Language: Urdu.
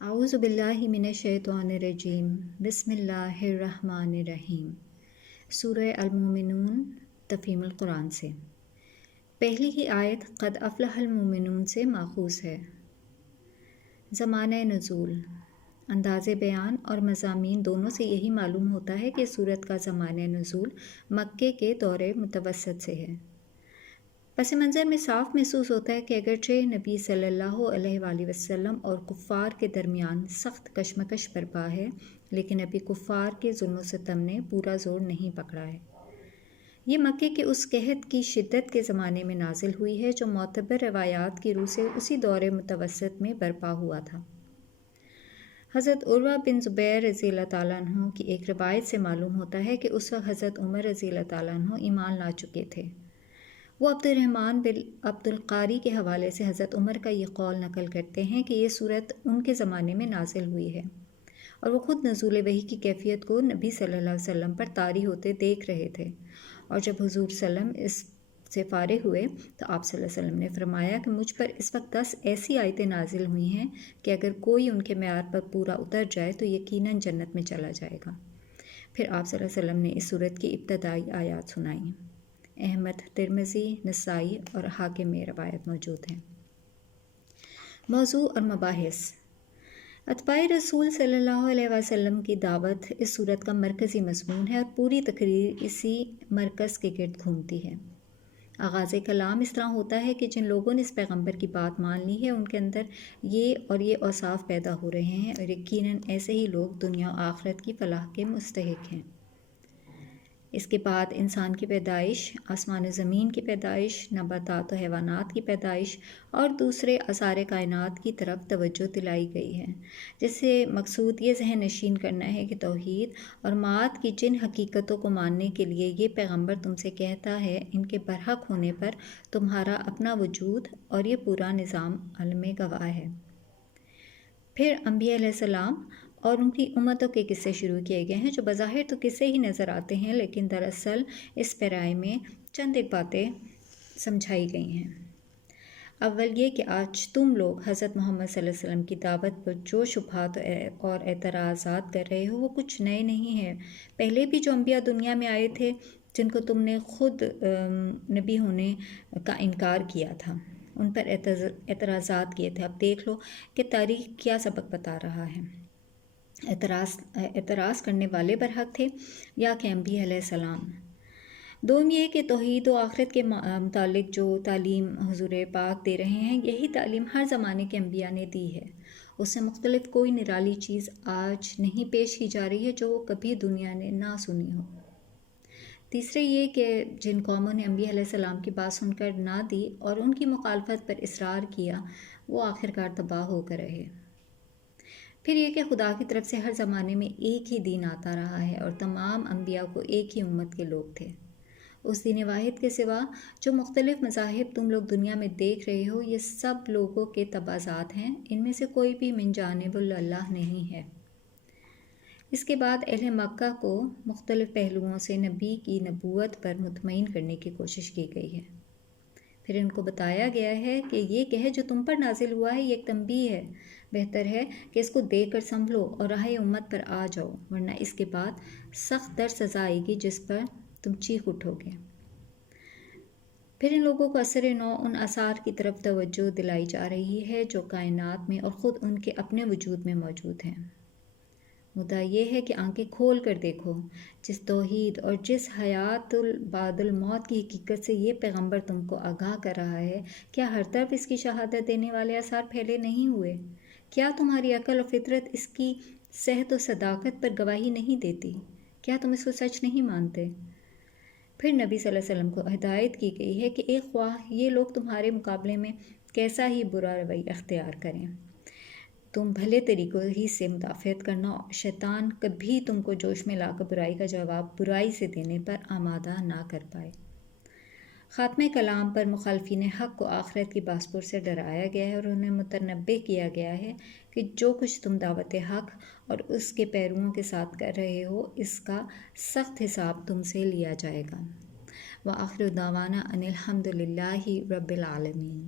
اعوذ باللہ من الشیطان الرجیم بسم اللہ الرحمن الرحیم۔ سورہ المومنون تفہیم القرآن سے پہلی ہی آیت قد افلح المومنون سے ماخوذ ہے۔ زمانہ نزول، انداز بیان اور مضامین دونوں سے یہی معلوم ہوتا ہے کہ سورت کا زمانہ نزول مکے کے دور متوسط سے ہے۔ پس منظر میں صاف محسوس ہوتا ہے کہ اگرچہ نبی صلی اللہ علیہ وآلہ وسلم اور کفار کے درمیان سخت کشمکش برپا ہے، لیکن ابھی کفار کے ظلم و ستم نے پورا زور نہیں پکڑا ہے۔ یہ مکے کے اس قحط کی شدت کے زمانے میں نازل ہوئی ہے جو معتبر روایات کی روح سے اسی دور متوسط میں برپا ہوا تھا۔ حضرت عروہ بن زبیر رضی اللہ تعالیٰ عنہ کی ایک روایت سے معلوم ہوتا ہے کہ اس وقت حضرت عمر رضی اللہ تعالیٰ عنہ ایمان لا چکے تھے۔ وہ عبد الرحمن بن عبد القاری کے حوالے سے حضرت عمر کا یہ قول نقل کرتے ہیں کہ یہ صورت ان کے زمانے میں نازل ہوئی ہے، اور وہ خود نزول وحی کی کیفیت کو نبی صلی اللہ علیہ وسلم پر طاری ہوتے دیکھ رہے تھے، اور جب حضور صلی اللہ علیہ وسلم اس سے فارغ ہوئے تو آپ صلی اللہ علیہ وسلم نے فرمایا کہ مجھ پر اس وقت 10 ایسی آیتیں نازل ہوئی ہیں کہ اگر کوئی ان کے معیار پر پورا اتر جائے تو یقیناً جنت میں چلا جائے گا۔ پھر آپ صلی اللہ علیہ وسلم نے اس صورت کی ابتدائی آیات سنائیں۔ احمد، ترمذی، نسائی اور حاکم میں روایت موجود ہیں۔ موضوع اور مباحث۔ اتباع رسول صلی اللہ علیہ وسلم کی دعوت اس صورت کا مرکزی مضمون ہے اور پوری تقریر اسی مرکز کے گرد گھومتی ہے۔ آغاز کلام اس طرح ہوتا ہے کہ جن لوگوں نے اس پیغمبر کی بات مان لی ہے ان کے اندر یہ اوصاف پیدا ہو رہے ہیں، اور یقیناً ایسے ہی لوگ دنیا و آخرت کی فلاح کے مستحق ہیں۔ اس کے بعد انسان کی پیدائش، آسمان و زمین کی پیدائش، نباتات و حیوانات کی پیدائش اور دوسرے آثار کائنات کی طرف توجہ دلائی گئی ہے، جس سے مقصود یہ ذہن نشین کرنا ہے کہ توحید اور معاد کی جن حقیقتوں کو ماننے کے لیے یہ پیغمبر تم سے کہتا ہے، ان کے برحق ہونے پر تمہارا اپنا وجود اور یہ پورا نظام عالم گواہ ہے۔ پھر انبیاء علیہ السلام اور ان کی امتوں کے قصے شروع کیے گئے ہیں جو بظاہر تو قصے ہی نظر آتے ہیں، لیکن دراصل اس پیرائے میں چند ایک باتیں سمجھائی گئی ہیں۔ اول یہ کہ آج تم لوگ حضرت محمد صلی اللہ علیہ وسلم کی دعوت پر جو شبہات اور اعتراضات کر رہے ہو وہ کچھ نئے نہیں ہیں۔ پہلے بھی جو انبیاء دنیا میں آئے تھے جن کو تم نے خود نبی ہونے کا انکار کیا تھا، ان پر اعتراضات کیے تھے۔ اب دیکھ لو کہ تاریخ کیا سبق بتا رہا ہے۔ اعتراض کرنے والے برحق تھے یا کہ انبیاء علیہ السلام۔ دوم یہ کہ توحید و آخرت کے متعلق جو تعلیم حضور پاک دے رہے ہیں، یہی تعلیم ہر زمانے کے انبیاء نے دی ہے۔ اس سے مختلف کوئی نرالی چیز آج نہیں پیش کی جا رہی ہے جو کبھی دنیا نے نہ سنی ہو۔ تیسرے یہ کہ جن قوموں نے انبیاء علیہ السلام کی بات سن کر نہ دی اور ان کی مخالفت پر اصرار کیا، وہ آخرکار تباہ ہو کر رہے۔ پھر یہ کہ خدا کی طرف سے ہر زمانے میں ایک ہی دین آتا رہا ہے اور تمام انبیاء کو ایک ہی امت کے لوگ تھے۔ اس دین واحد کے سوا جو مختلف مذاہب تم لوگ دنیا میں دیکھ رہے ہو، یہ سب لوگوں کے تبعات ہیں، ان میں سے کوئی بھی من جانب اللہ نہیں ہے۔ اس کے بعد اہل مکہ کو مختلف پہلوؤں سے نبی کی نبوت پر مطمئن کرنے کی کوشش کی گئی ہے۔ پھر ان کو بتایا گیا ہے کہ یہ کہ جو تم پر نازل ہوا ہے یہ ایک تنبیہ ہے، بہتر ہے کہ اس کو دیکھ کر سنبھلو اور راہ امت پر آ جاؤ، ورنہ اس کے بعد سخت در سزا آئے گی جس پر تم چیخ اٹھو گے۔ پھر ان لوگوں کو اثر نو ان آثار کی طرف توجہ دلائی جا رہی ہے جو کائنات میں اور خود ان کے اپنے وجود میں موجود ہیں۔ مدعا یہ ہے کہ آنکھیں کھول کر دیکھو، جس توحید اور جس حیات بعد الموت کی حقیقت سے یہ پیغمبر تم کو آگاہ کر رہا ہے، کیا ہر طرف اس کی شہادت دینے والے آثار پھیلے نہیں ہوئے؟ کیا تمہاری عقل اور فطرت اس کی صحت و صداقت پر گواہی نہیں دیتی؟ کیا تم اس کو سچ نہیں مانتے؟ پھر نبی صلی اللہ علیہ وسلم کو ہدایت کی گئی ہے کہ ایک خواہ یہ لوگ تمہارے مقابلے میں کیسا ہی برا رویہ اختیار کریں، تم بھلے طریقوں ہی سے مدافعت کرنا، اور شیطان کبھی تم کو جوش میں لا کر برائی کا جواب برائی سے دینے پر آمادہ نہ کر پائے۔ خاتمہ کلام پر مخالفین حق کو آخرت کی باسپور سے ڈرایا گیا ہے اور انہیں متنبہ کیا گیا ہے کہ جو کچھ تم دعوت حق اور اس کے پیرووں کے ساتھ کر رہے ہو، اس کا سخت حساب تم سے لیا جائے گا۔ وآخر دعوانا ان الحمد للہ رب العالمین۔